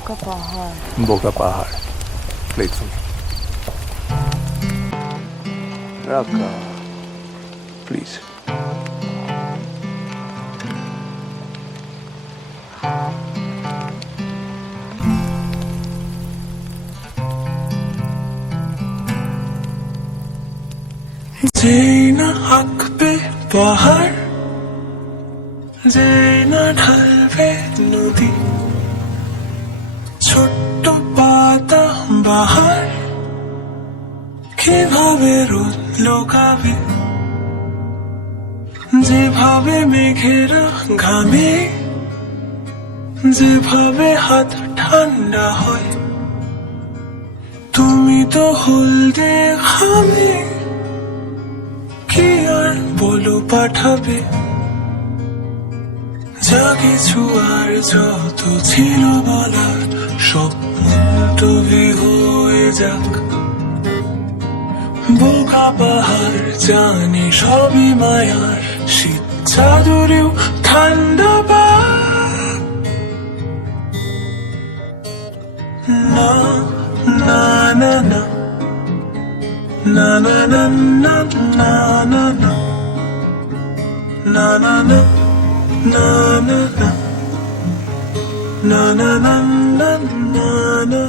বোকা পাহাড়। বোকা পাহাড় প্লে তুমি রাখা প্লিজ। যেই না আঁকবে পাহাড়, যেই না ঢালবে নদী, ছোট্ট পাতা বাহার কিভাবে রোদ লোকাবে, যেভাবে মেঘেরা ঘামে, যেভাবে হাত ঠান্ডা হয়, তুমি তো হলদে ঘামে, কি আর বলো পাঠাবে, যা কিছু আর যত ছিল বলার সব মুলতবি হয়ে যাক। বোকা পাহাড় জানি সবই মায়ার, শীত চাদরেও ঠান্ডা পাক। না না না না না না না না না না না na na na na na na na na na na na na